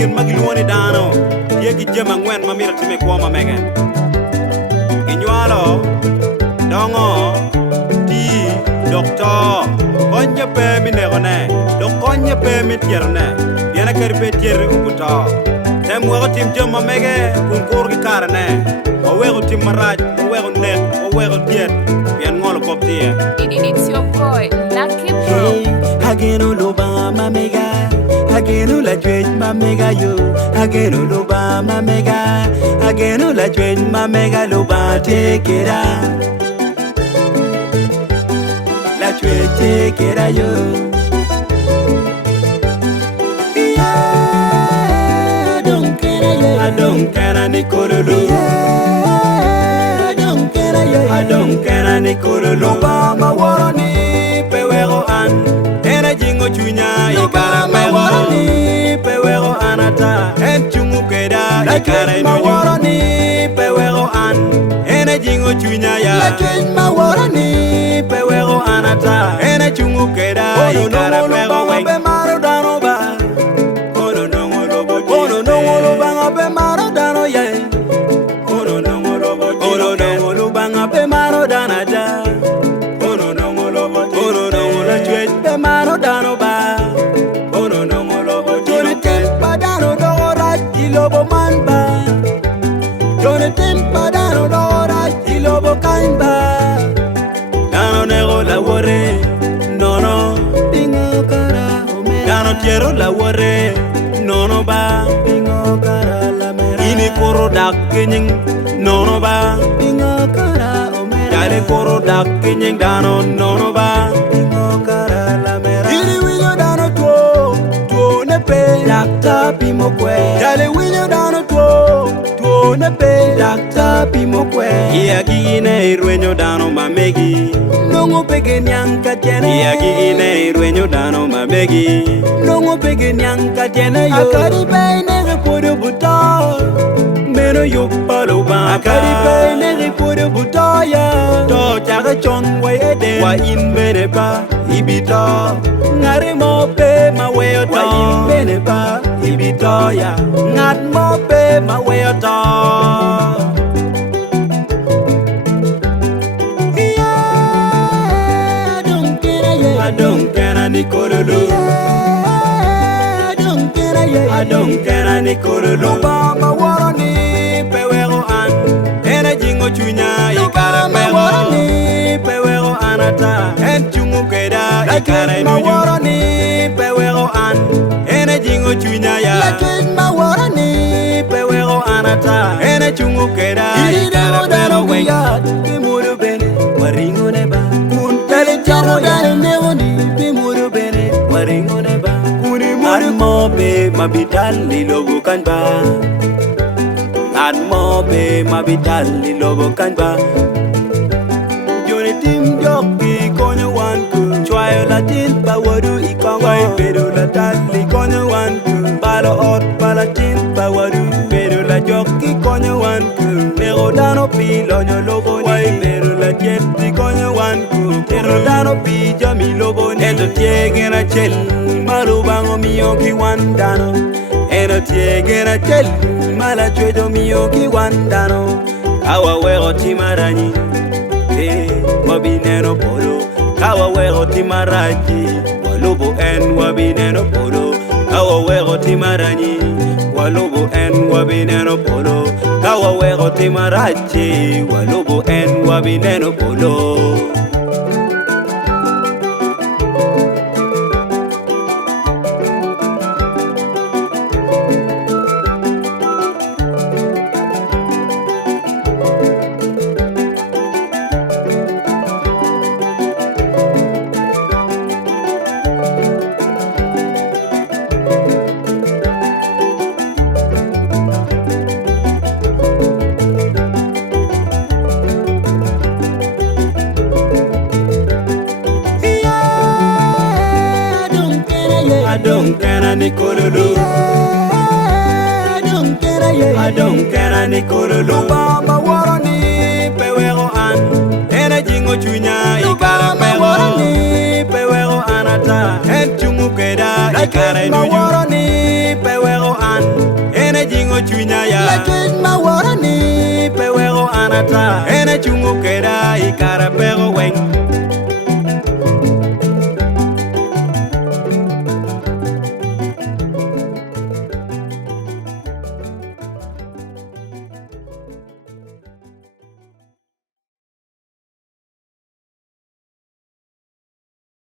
gin magiluoni dano tie gi jema ngwen mamira time kuoma megen ginyualo dongo ti doktor konye pe minegone do konye pe mitierone yana karpe tier ubuto tem wego tim jema mege kun kur gi karane o wego tim maraj o wego nek o wego tiet bien ngolo koptie. It's your boy Lucky Pro. Ageno loba mamega, ageno la jwej mamega yo, ageno loba mamega, ageno la jwej mamega loba tekera, la jwej tekera yo. Yeah, I don't care yo, I don't care ni korolo. Yeah, I don't care yo, I don't care ni korolo. Loba ma warani pewero an. Jingo chunya ikara mewani pewero anata en chungu keda ikara mawani pewero an ene jingo chunya ya la chen mawani pewero anata ene chungu keda ikara mewani be maro dano ba ono no ngolo banga be maro dano ye ono no ngolo banga be maro dana ja ono no ngolo chwech be maro dano ba ono no ngolo jone tempa dano dora ilobo man ba jone tempa dano dora ilobo kain ba dano nego la wore no bingo kara ome dano tiero la wore no ba bingo kara la mera ini koro dak kenying no ba bingo kara ome dale koro dak kenying dano no ba bingo kara la mera ini winyo dano tuo ne pe dakta pimo kwe dale winyo dano tuo ne pe dakta pimo kwe iya gine irwenyo dano mamegi nongo pege nyanka tiene iya gine irwenyo dano mamegi nongo pege nyanka tiene yo akari pe ne repodo buta meno yo palo ba akari pe ne repodo buta ya to chaga chon wa ede wa in bene ba ibito ngare mo pe ma weyo to wa in bene ba ibito ya ngat mo pe ma weyo to I don't care any korolo. I don't care I don't care any korolo. Bama warani pewero an. Ena jingo chunya ikara warani pewero anata. En chungu keda ikara warani pewero an. Ena jingo chunya ya. Ma warani pewero anata. Ena chungu keda ikara pero wenga. Kimuru bene waringo neba. Kun tele chamo dale nevoni. Mo be mabitali logo kanba mo be mabitali logo kanba jone tim joki konyo wan ku chwayo latin bawadu ikongo pero la tali konyo wan ku balo ot palatin bawadu pero la joki konyo wan ku pero dano pilo nyo logo ni pero la jeti konyo wan ku pero dano pi jami logo ni eto tiegena chel malu bango mio ki wandano eno tiegena chel mala chwedo mio ki wandano kawa wego timarani wabineno polo kawa wego timaraji walubu en wabineno polo kawa wego timarani walubu en wabineno polo kawa wego timaraji walubu en wabineno polo. I don't care any korolo. I don't care any korolo. Bama warani pewero an. Ena jingo chunya ikara warani pewero anata. En chungu keda ikara warani pewero an. chunya ya La chuny ma woro ni pe wego anata. ene chungo